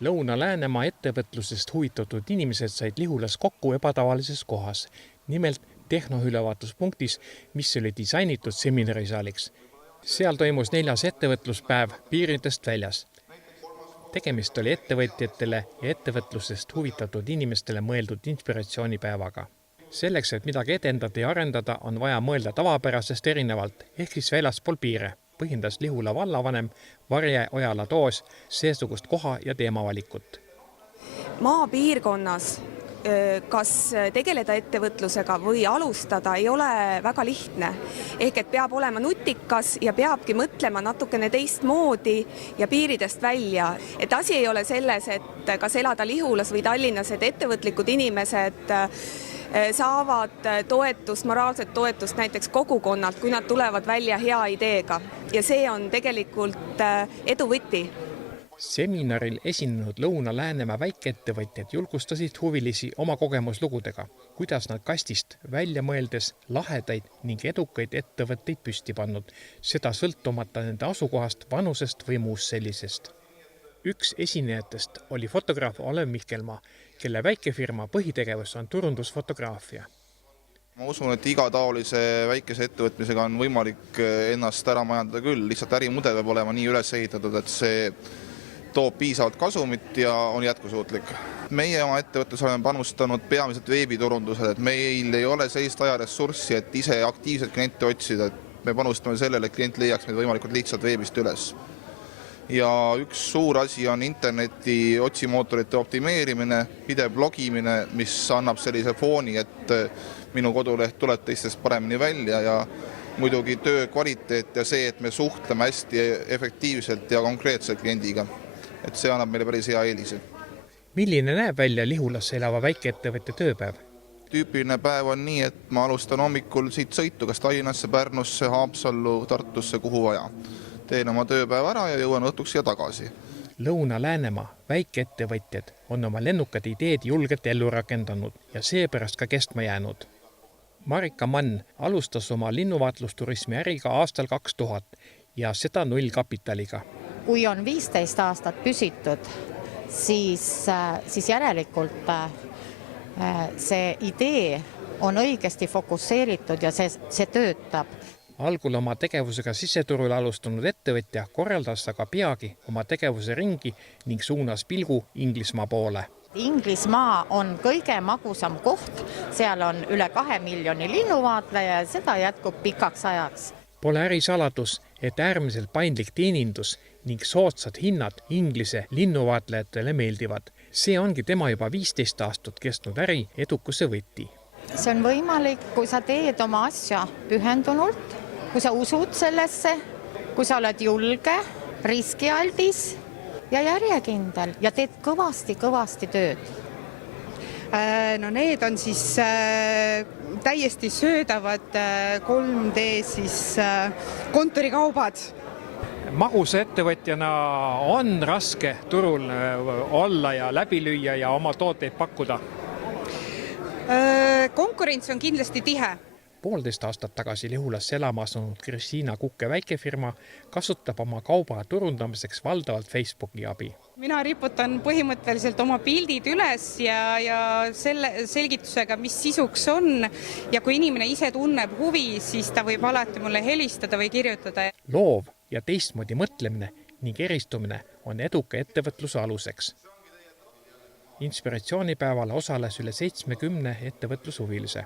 Lõuna-Läänemaa ettevõtlusest huvitatud inimesed said Lihulas kokku ebatavalises kohas, nimelt tehnoülevaatuspunktis, mis oli disainitud seminarisaaliks. Seal toimus 4. ettevõtluspäev piiridest väljas. Tegemist oli ettevõtjatele ja ettevõtlusest huvitatud inimestele mõeldud inspiratsioonipäevaga. Selleks, et midagi edendada ja arendada, on vaja mõelda tavapärasest erinevalt, ehk siis väljaspool piire, põhindas Lihula vallavanem Varje Ojala-Toos seesugust koha ja teemavalikut. Maapiirkonnas kas tegeleda ettevõtlusega või alustada ei ole väga lihtne. Ehk et peab olema nutikas ja peabki mõtlema natukene teistmoodi ja piiridest välja. Et asi ei ole selles, et kas elada Lihulas või Tallinnas, et ettevõtlikud inimesed saavad toetust, moraalset toetust näiteks kogukonnalt, kui nad tulevad välja hea ideega. Ja see on tegelikult edu võti. Seminaril esinenud Lõuna-Läänemaa väikeettevõtjad julgustasid huvilisi oma kogemuslugudega, kuidas nad kastist välja mõeldes lahedaid ning edukaid ettevõtteid püsti pannud, seda sõltumata nende asukohast, vanusest või muust sellisest. Üks esinejatest oli fotograaf Olev Mihkelmaa, kelle väikefirma põhitegevus on turundusfotograafia. Ma usun, et iga taolise väikese ettevõtmisega on võimalik ennast ära majandada küll, lihtsalt ärimudel peab olema nii üles ehitatud, et see toob piisavalt kasumit ja on jätkusuutlik. Meie oma ettevõttes oleme panustanud peamiselt veebiturundusele, et meil ei ole sellist ajaressurssi, et ise aktiivselt kliente otsida, et me panustame sellele, et klient leiaks meid võimalikult lihtsalt veebist üles. Ja üks suur asi on interneti otsimootorite optimeerimine, pidev blogimine, mis annab sellise fooni, et minu koduleht tuleb teistest paremini välja ja muidugi töö kvaliteet ja see, et me suhtleme hästi efektiivselt ja konkreetselt kliendiga. Et see annab meile päris hea eelise. Milline näeb välja Lihulas elava väikeettevõtja tööpäev? Tüüpiline päev on nii, et ma alustan hommikul siit sõitu, kas Tallinnasse, Pärnusse, Haapsallu, Tartusse, kuhu vaja. Teen oma tööpäev ära ja jõuan õhtuks siia tagasi. Lõuna-Läänemaa väikeettevõtjad on oma lennukad ideed julgelt ellu rakendanud ja seepärast ka kestma jäänud. Marika Mann alustas oma linnuvaatlusturismi äriga aastal 2000 ja seda nullkapitaliga. Kui on 15 aastat püsitud, siis järelikult see idee on õigesti fokusseeritud ja see töötab. Algul oma tegevusega siseturul alustanud ettevõtja korraldas aga peagi oma tegevuse ringi ning suunas pilgu Inglismaa poole. Inglismaa on kõige magusam koht, seal on üle 2 miljoni linnuvaatleja ja seda jätkub pikaks ajaks. Pole ärisaladus, et äärmiselt paindlik teenindus ning soodsad hinnad Inglise linnuvaatlejatele meeldivad. See ongi tema juba 15 aastat kestnud äri edukuse võti. See on võimalik, kui sa teed oma asja pühendunult, kui sa usud sellesse, kui sa oled julge, riskialdis ja järjekindel ja teed kõvasti tööd. No need on siis täiesti söödavad 3D kontorikaubad. Magusa ettevõtjana on raske turul olla ja läbi lüüa ja oma tooteid pakkuda. Konkurents on kindlasti tihe. 1,5 aastat tagasi Lihulas elama asunud Kristiina Kukke väikefirma kasutab oma kauba turundamiseks valdavalt Facebooki abi. Mina riputan põhimõtteliselt oma pildid üles ja selle selgitusega, mis sisuks on. Ja kui inimene ise tunneb huvi, siis ta võib alati mulle helistada või kirjutada. Loov ja teistmoodi mõtlemine ning eristumine on eduka ettevõtluse aluseks. Inspiratsioonipäeval osales üle 70 ettevõtlushuvilise.